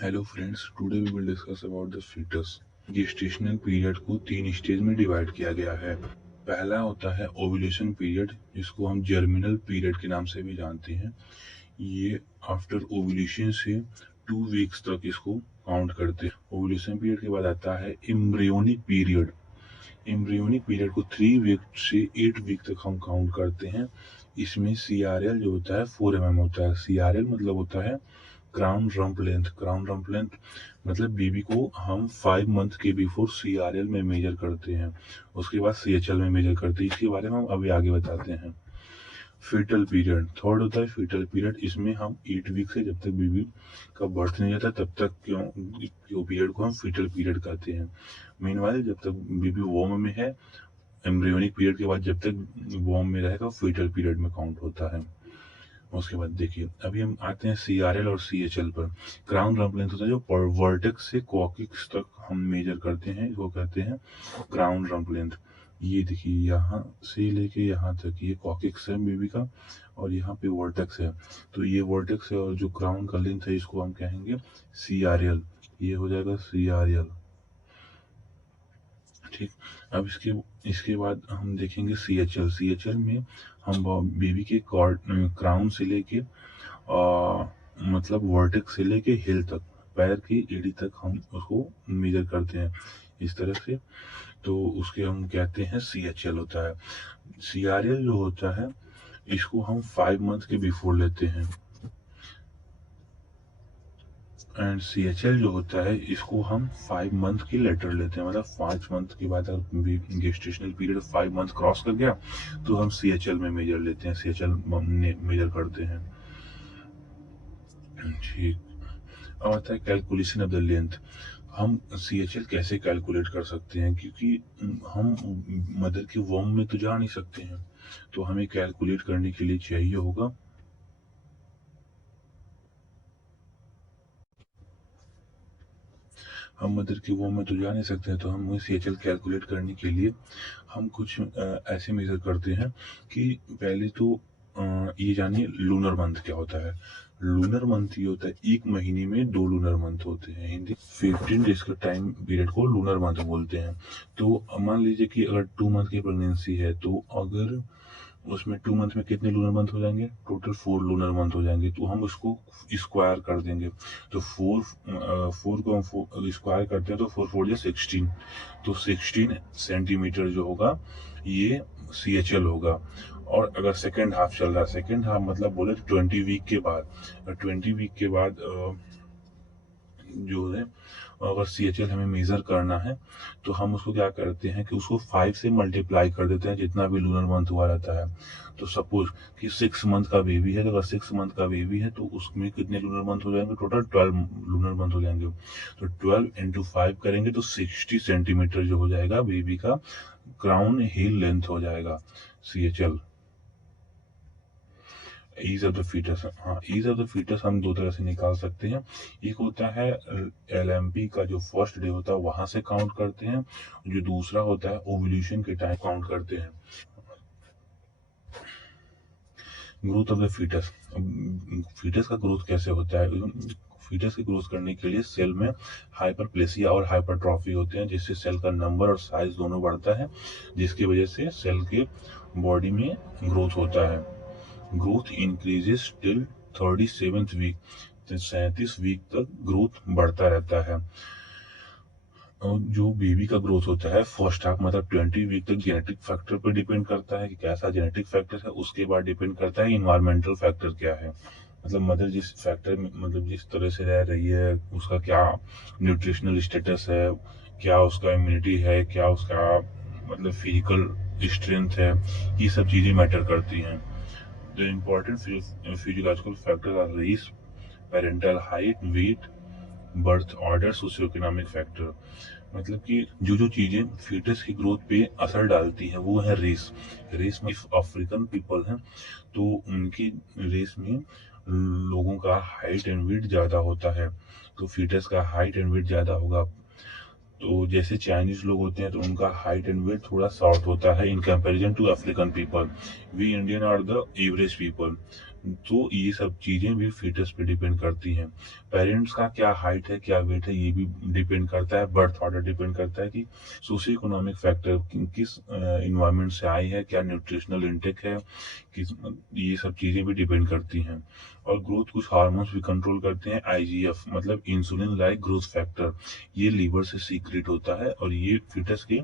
Hello friends, today we will discuss about the foetus. Gestational period को 3 stage में divide किया गया है। पहला होता है ओव्यूलेशन पीरियड, जिसको हम जर्मिनल पीरियड के नाम से भी जानते हैं। ये आफ्टर ओव्यूलेशन से 2 वीक्स तक इसको काउंट करते हैं। ओव्यूलेशन पीरियड के बाद आता है एम्ब्रियोनिक पीरियड। एम्ब्रियोनिक पीरियड को 3 वीक से 8 वीक तक हम काउंट करते हैं। इसमें CRL जो होता है 4 mm होता है। CRL मतलब होता है crown rump length. Crown rump length मतलब बेबी को हम 5 मंथ के बिफोर CRL में मेजर करते हैं, उसके बाद CHL में मेजर करते हैं। इसके बारे में हम अभी आगे बताते हैं। फीटल पीरियड थर्ड होता है। फीटल पीरियड इसमें हम 8 वीक से, जब तक बेबी का बर्थ नहीं जाता तब तक क्यों पीरियड को हम फीटल पीरियड कहते हैं। मीनवाइल जब तक बेबी वॉर्म में है, एम्ब्रियोनिक पीरियड के बाद जब तक वॉर्म में रहेगा फीटल पीरियड में काउंट होता है। उसके बाद देखिए, अभी हम आते हैं CRL और CHL पर। क्राउन रम्प लेंथ होता है जो वर्टेक्स से कॉकिक्स तक हम मेजर करते हैं, इसको कहते हैं क्राउन रम्प लेंथ। ये देखिए, यहाँ से लेके यहाँ तक ये कॉकिक्स है बेबी का, और यहाँ पे वर्टेक्स है। तो ये वर्टेक्स है और जो क्राउन का लेंथ है इसको हम कहेंगे CRL। ये हो जाएगा CRL। ठीक। अब इसके इसके बाद हम देखेंगे CHL। CHL में हम बेबी के क्राउन से लेके मतलब वर्टेक्स से लेके हिल तक, पैर की एड़ी तक हम उसको मेजर करते हैं इस तरह से। तो उसके हम कहते हैं CHL होता है। CRL जो होता है इसको हम 5 मंथ के बिफोर लेते हैं, एंड CHL जो होता है इसको हम 5 मंथ की लेटर लेते हैं। मतलब 5 मंथ के बाद अगर गेस्टेशनल पीरियड 5 मंथ क्रॉस कर गया तो हम CHL में मेजर लेते हैं, CHL मेजर करते हैं। ठीक। अब आता है कैलकुलेशन ऑफ द लेंथ। हम CHL कैसे कैलकुलेट कर सकते हैं, क्योंकि हम मदर के वॉर्म में तो जा नहीं सकते हैं, तो हमें कैलकुलेट करने के लिए चाहिए होगा हम मदर की वॉर्म में तो जा नहीं सकते हैं, तो हम CHL कैलकुलेट करने के लिए हम कुछ ऐसे मेजर करते हैं कि पहले तो ये जानिए लूनर मंथ क्या होता है। लूनर मंथ ये होता है, एक महीने में 2 लूनर मंथ होते हैं। हिंदी 15 डेज का टाइम पीरियड को लूनर मंथ बोलते हैं। तो मान लीजिए कि अगर 2 मंथ की प्रेगनेंसी है, तो अगर उसमें 2 मंथ में कितने लूनर मंथ हो जाएंगे, टोटल 4 लूनर मंथ हो जाएंगे। तो हम उसको स्क्वायर कर देंगे। तो 4 को हम स्क्वायर करते हैं तो 4 4 16। तो 16 सेंटीमीटर जो होगा ये CHL होगा। और अगर सेकेंड हाफ चल रहा है, सेकेंड हाफ मतलब बोले तो 20 वीक के बाद, 20 वीक के बाद जो है, अगर CHL हमें मेजर करना है तो हम उसको क्या करते हैं कि उसको 5 से मल्टीप्लाई कर देते हैं, जितना भी लूनर मंथ हुआ रहता है। तो सपोज कि 6 मंथ का बेबी है, तो अगर 6 मंथ का बेबी है तो उसमें कितने लूनर मंथ हो जाएंगे, टोटल 12 लूनर मंथ हो जाएंगे। तो 12 × 5 करेंगे तो 60 सेंटीमीटर जो हो जाएगा बेबी का क्राउन हील लेंथ हो जाएगा CHL। Age of the foetus, हाँ, ईज ऑफ द फीटस हम दो तरह से निकाल सकते हैं। एक होता है LMP का जो फर्स्ट डे होता है वहां से काउंट करते हैं, जो दूसरा होता है ओव्यूलेशन के टाइम काउंट करते हैं। Growth of the foetus. Foetus का ग्रोथ कैसे होता है। फीटस की ग्रोथ करने के लिए सेल में हाइपरप्लेसिया और हाइपरट्रॉफी होते हैं, जिससे सेल का नंबर और साइज दोनों बढ़ता है, जिसकी वजह से सेल के बॉडी में ग्रोथ होता है। Growth increases till 37th week. 37 week तक ग्रोथ बढ़ता रहता है। और जो बेबी का ग्रोथ होता है फर्स्ट हाफ मतलब 20 वीक तक जेनेटिक फैक्टर पर डिपेंड करता है कि कैसा जेनेटिक फैक्टर है। उसके बाद डिपेंड करता है इन्वायरमेंटल फैक्टर क्या है, मतलब मदर जिस फैक्टर में, मतलब जिस तरह से रह रही है, उसका क्या न्यूट्रिशनल स्टेटस है, क्या उसका इम्यूनिटी है, क्या उसका मतलब फिजिकल स्ट्रेंथ है, ये सब चीज़ें मैटर करती हैं। The important physiological factors are race, parental height, weight, birth order, socio economic factor. मतलब कि जो जो चीजें फीटस की ग्रोथ पे असर डालती हैं वो है रेस। रेस में अफ्रीकन पीपल हैं तो उनकी रेस में लोगों का हाइट एंड वेट ज्यादा होता है, तो फीटस का हाइट एंड वेट ज्यादा होगा। तो जैसे चाइनीज लोग होते हैं तो उनका हाइट एंड वेट थोड़ा शॉर्ट होता है in comparison to African people. We Indian are the average people. तो ये सब चीजें भी फीटस पे डिपेंड करती हैं। पेरेंट्स का क्या हाइट है, क्या वेट है, ये भी डिपेंड करता है। बर्थ ऑर्डर डिपेंड करता है कि सोशियो इकोनॉमिक फैक्टर किस इन्वायरमेंट से आई है, क्या न्यूट्रिशनल इंटेक है, किस, ये सब चीजें भी डिपेंड करती हैं। और ग्रोथ कुछ हार्मोन्स भी कंट्रोल करते हैं। आईजीएफ मतलब इंसुलिन लाइक ग्रोथ फैक्टर, ये लीवर से सीक्रेट होता है और ये फीटस के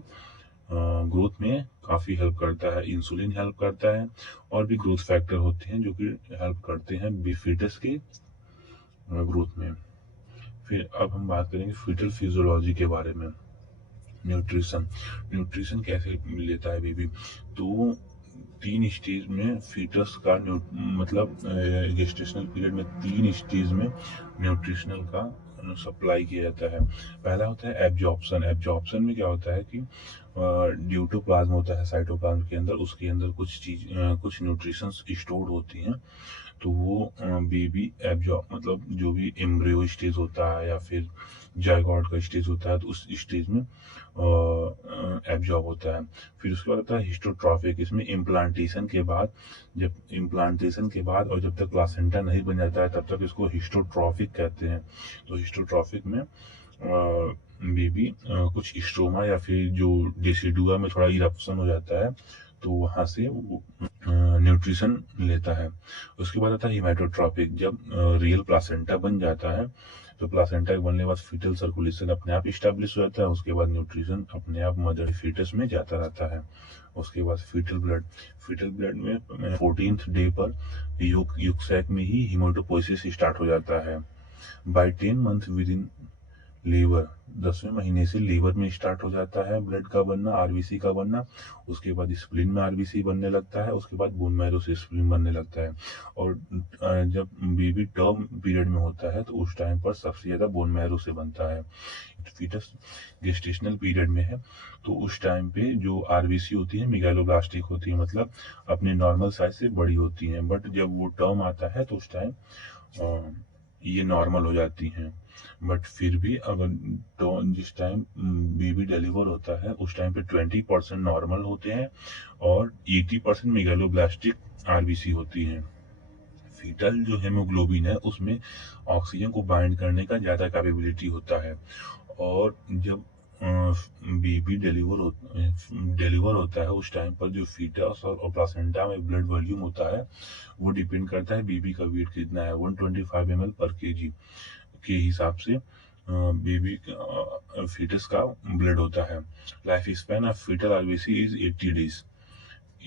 ग्रोथ में काफी हेल्प करता है। इंसुलिन हेल्प करता है और भी ग्रोथ फैक्टर होते हैं जो कि हेल्प करते हैं फीटस के ग्रोथ में। फिर अब हम बात करेंगे फीटल फिजियोलॉजी के बारे में। न्यूट्रिशन, न्यूट्रिशन कैसे लेता है बेबी? तो 3 स्टेज में फीटस का मतलब गेस्टेशनल पीरियड में 3 स्टेज में न्यूट्रिशनल का सप्लाई किया जाता है। पहला होता है एब्जॉर्प्शन। एब्जॉर्प्शन में क्या होता है कि ड्यूटोप्लाज्म होता है साइटोप्लाज्म के अंदर, उसके अंदर कुछ न्यूट्रिशंस स्टोर्ड होती हैं। तो वो बेबी एब्जॉर्ब मतलब जो भी एम्ब्रियो स्टेज होता है या फिर जायगॉट का स्टेज होता है, तो उस स्टेज में एब्जॉर्ब होता है। फिर उसके बाद आता है हिस्टोट्रॉफिक। इसमें इम्प्लांटेशन के बाद, जब इम्प्लांटेशन के बाद और जब तक प्लासेंटा नहीं बन जाता है तब तक इसको हिस्टोट्रॉफिक कहते हैं। तो हिस्टोट्रॉफिक में बेबी कुछ स्ट्रोमा या फिर जो डिसिडुआ में थोड़ा इरप्शन हो जाता है, तो वहां से न्यूट्रिशन लेता है। उसके बाद आता है हिमेटोट्रॉपिक। जब रियल प्लासेंटा बन जाता है तो प्लासेंटा बनने के बाद फीटल सर्कुलेशन अपने आप स्टैब्लिश हो जाता है। उसके बाद न्यूट्रिशन अपने आप मदर फीटस में जाता रहता है। उसके बाद फीटल ब्लड। फीटल ब्लड में 14th डे पर युग सैक में ही हिमोटोपोइसिस स्टार्ट हो जाता है। By 10 month within liver, 10वें महीने से लीवर में स्टार्ट हो जाता है ब्लड का बनना, आरबीसी का बनना। उसके बाद स्प्लीन में आरबीसी बनने लगता है। उसके बाद बोन मैरो से स्प्लीन बनने लगता है। और जब बेबी टर्म पीरियड में होता है तो उस टाइम पर सबसे ज्यादा बोन मैरो से बनता है। फीटस गेस्टेशनल पीरियड में है तो उस टाइम पे जो आरबीसी होती है मेगालोब्लास्टिक होती है, मतलब अपने नॉर्मल साइज से बड़ी होती है। बट जब वो टर्म आता है तो उस टाइम ये नॉर्मल हो जाती हैं। बट फिर भी अगर तो जिस टाइम बेबी डिलीवर होता है उस टाइम पे 20% नॉर्मल होते हैं और 80% मेगालोब्लास्टिक आरबीसी होती हैं। फीटल जो हेमोग्लोबिन है उसमें ऑक्सीजन को बाइंड करने का ज्यादा कैपेबिलिटी होता है। और जब बेबी डिलीवर होता है उस टाइम पर जो फीटस और प्लासेंटा में ब्लड वॉल्यूम होता है वो डिपेंड करता है बेबी का वेट कितना है। 125 ml पर केजी के हिसाब से बेबी फीटस का ब्लड होता है। Life span of foetal RBC is 80 days.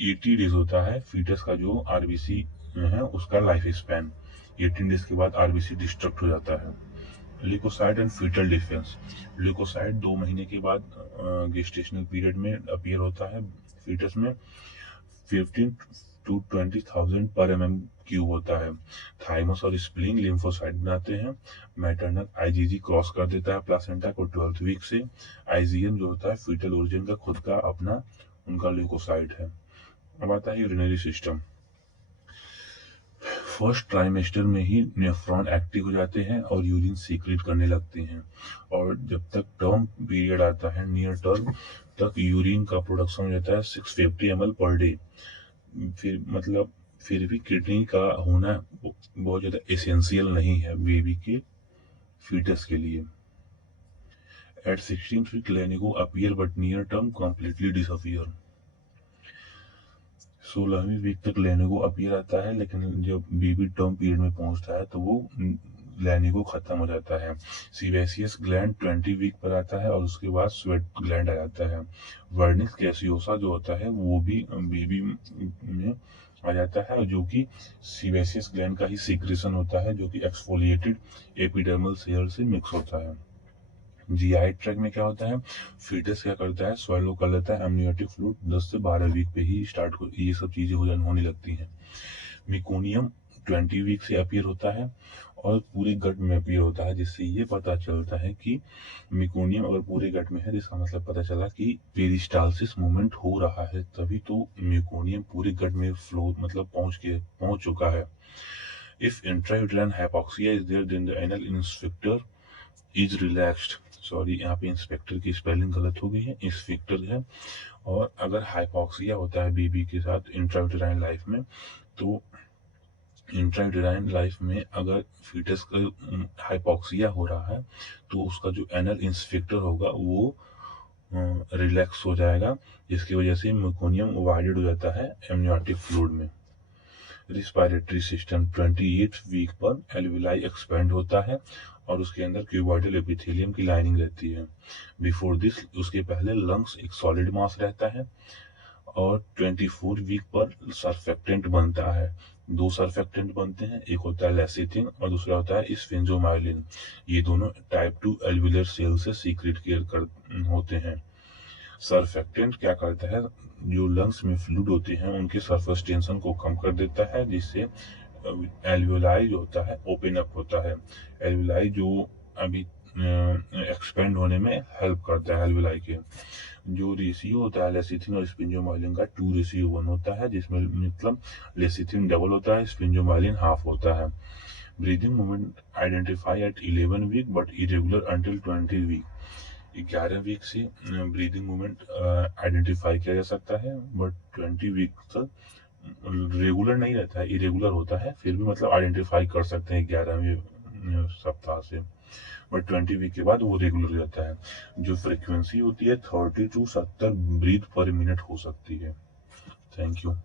80 days होता है फीटस का जो आरबीसी है उसका लाइफ स्पैन। 18 डेज के बाद आरबीसी डिस्ट्रक्ट हो जाता है। Leucocyte and foetal defence. Leucocyte 2 महीने के बाद गेस्टेशनल पीरियड में अपीयर होता है फीटस में। 15 to 20,000 पर mm³ होता है। थाइमस और स्प्लीन लिम्फोसाइट बनाते हैं। मैटरनल आईजीजी क्रॉस कर देता है प्लासेंटा को 12th वीक से। आईजीएम जो होता है फीटल ओरिजिन का खुद का अपना उनका ल्यूकोसाइट है। अब आता है यूरिनरी सिस्टम। फर्स्ट ट्राइमेस्टर में ही नेफ्रॉन एक्टिव हो जाते हैं और यूरिन सीक्रेट करने लगते हैं। और जब तक टर्म पीरियड आता है नियर टर्म तक यूरिन का प्रोडक्शन हो जाता है 650 ml पर डे। फिर भी किडनी का होना बहुत ज्यादा एसेंशियल नहीं है बेबी के फीटस के लिए। At 16th week lanugo appear but near term completely disappear. 16वीं वीक तक लेनिगो अपीयर आता है लेकिन जब बेबी टर्म पीरियड में पहुंचता है तो वो लेनिगो खत्म हो जाता है। सीवेसियस ग्लैंड 20 वीक पर आता है और उसके बाद स्वेट ग्लैंड आ जाता है। वर्निस कैसियोसा जो होता है वो भी बेबी में आ जाता है जो कि सीवेसियस ग्लैंड का ही सीक्रेशन होता है जो कि एक्सफोलिएटेड एपिडर्मल सेल से मिक्स होता है। जीआई ट्रैक में क्या होता है, फीटस क्या करता है, स्वेलो कर लेता है एमनियोटिक फ्लूइड। 10 से 12 वीक पे ही ये सब चीजें होने लगती हैं। मिकोनियम 20 वीक से अपीयर होता है और पूरे गट में अपीयर होता है, जिससे ये पता चलता है कि मिकोनियम अगर पूरे गट में है जिसका मतलब पता चला कि पेरिस्टालसिस मूवमेंट हो रहा है, तभी तो मिकोनियम पूरे गट में फ्लो मतलब पहुंच चुका है। If intrauterine hypoxia is there then the anal sphincter is relaxed. Sorry, यहाँ पे इंस्पेक्टर की स्पेलिंग गलत हो गई है, इंस्पेक्टर है। और अगर हाइपोक्सिया होता है बेबी के साथ इंट्रायूटेराइन लाइफ में तो इंट्रायूटेराइन लाइफ में अगर फीटस का हाइपॉक्सिया हो रहा है तो उसका जो एनल इंस्फिक्टर होगा वो रिलैक्स हो जाएगा, जिसकी वजह से मेकोनियम वाइडेड हो जाता है एमनियोटिक फ्लूइड में। रिस्पायरेटरी सिस्टम 28 वीक पर एल्विलाई एक्सपेंड होता है और उसके अंदर क्यूबॉइडल एपिथेलियम की लाइनिंग रहती है। बिफोर दिस, उसके पहले लंग्स एक सॉलिड मास रहता है और 24 वीक पर सर्फेक्टेंट बनता है। दो सर्फेक्टेंट बनते हैं, एक होता है लेसिथिन और दूसरा होता है स्फिंजोमाइलिन। ये दोनों टाइप 2 एल्विलर सेल से सीक्रेट होते हैं। सर्फेक्टेंट क्या करता है, जो लंग्स में फ्लूइड होते हैं उनके सरफेस टेंशन को कम कर देता है, जिससे एल्वियोलाई जो होता है ओपन अप होता है। एल्वियोलाई जो अभी एक्सपेंड होने में हेल्प करता है। एल्वियोलाई के जो रेशियो होता है लेसिथिन और स्फिंजोमाइलिन का 2:1 होता है, जिसमें मतलब लेसिथिन डबल होता है, स्फिंजोमाइलिन हाफ होता है। Breathing movement identify at 11 week but irregular until 20 week. 11 week से ब्रीदिंग मूवमेंट आइडेंटिफाई किया जा सकता है, बट 20 वीक तक रेगुलर नहीं रहता है, इरेगुलर होता है, फिर भी मतलब आइडेंटिफाई कर सकते हैं 11वें सप्ताह से, बट 20 वीक के बाद वो रेगुलर हो जाता है। जो फ्रीक्वेंसी होती है 30 to 70 ब्रीथ पर मिनट हो सकती है। Thank you.